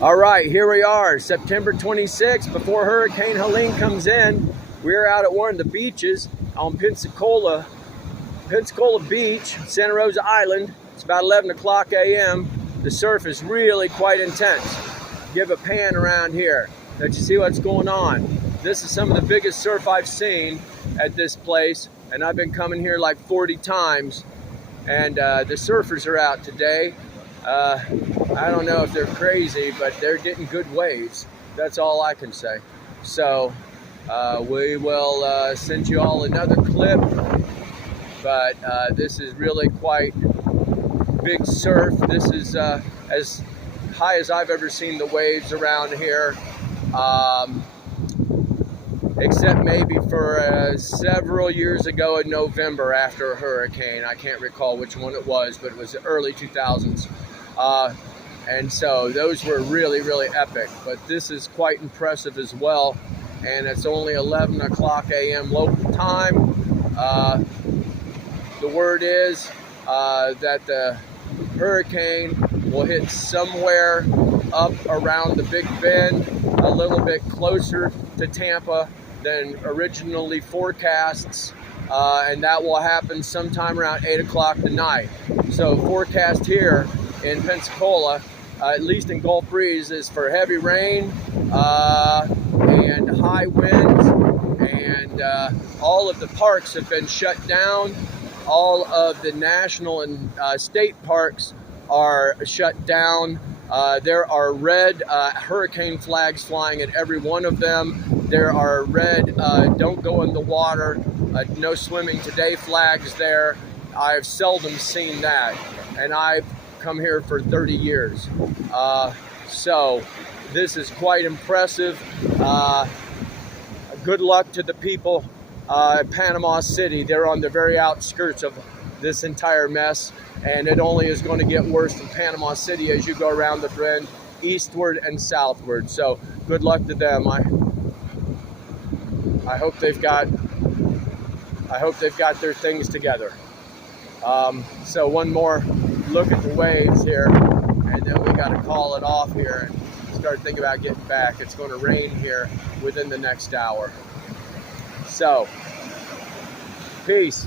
All right, here we are, September 26th, before Hurricane Helene comes in. We're out at one of the beaches on Pensacola Beach, Santa Rosa Island. It's about 11 o'clock a.m. The surf is really quite intense. Give a pan around here. Let you see what's going on. This is some of the biggest surf I've seen at this place, and I've been coming here like 40 times. And the surfers are out today. I don't know if they're crazy, but they're getting good waves. That's all I can say. So we will send you all another clip, but this is really quite big surf. This is as high as I've ever seen the waves around here, except maybe for several years ago in November after a hurricane. I can't recall which one it was, but it was the early 2000s. And so those were really, really epic. But this is quite impressive as well. And it's only 11 o'clock a.m. local time. The word is that the hurricane will hit somewhere up around the Big Bend, a little bit closer to Tampa than originally forecasts. And that will happen sometime around 8 o'clock tonight. So forecast here in Pensacola, at least in Gulf Breeze, is for heavy rain and high winds, and all of the parks have been shut down. All of the national and state parks are shut down. There are red hurricane flags flying at every one of them. There are red don't go in the water, no swimming today flags there. I've seldom seen that, and I've come here for 30 years. So this is quite impressive. Good luck to the people at Panama City. They're on the very outskirts of this entire mess, and it only is going to get worse in Panama City as you go around the bend eastward and southward. So good luck to them. I hope they've got their things together. So one more look at the waves here, and then we got to call it off here and start thinking about getting back. It's going to rain here within the next hour. So, peace.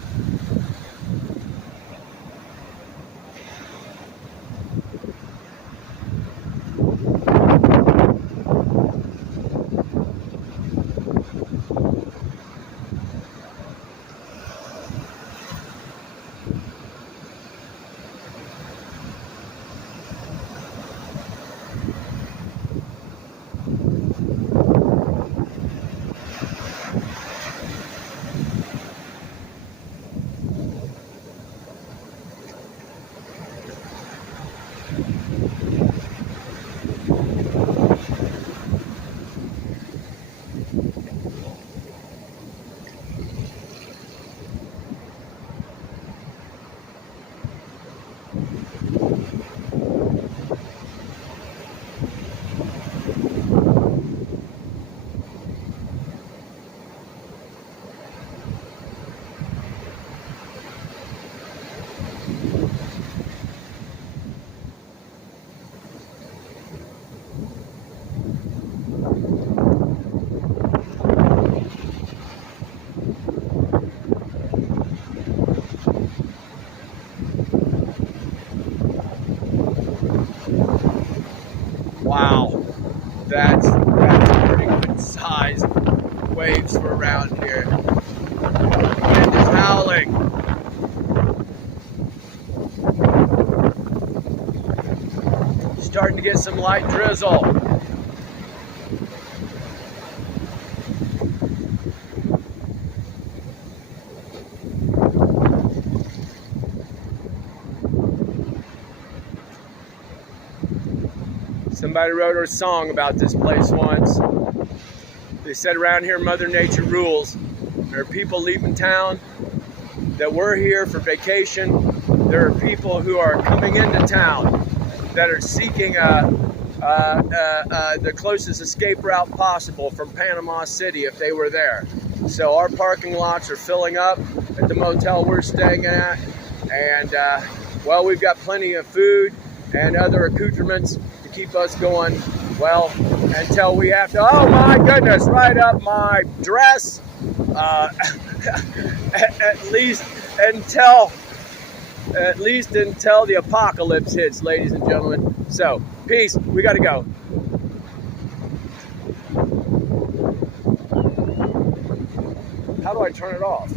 Wow, that's a pretty good size waves for around here. Wind is howling. Starting to get some light drizzle. Somebody wrote a song about this place once. They said around here Mother Nature rules. There are people leaving town that were here for vacation. There are people who are coming into town that are seeking the closest escape route possible from Panama City if they were there. So our parking lots are filling up at the motel we're staying at, and well, we've got plenty of food and other accoutrements to keep us going Well, until we have to, oh my goodness, right up my dress. At least until the apocalypse hits, ladies and gentlemen. So, peace. We got to go. How do I turn it off?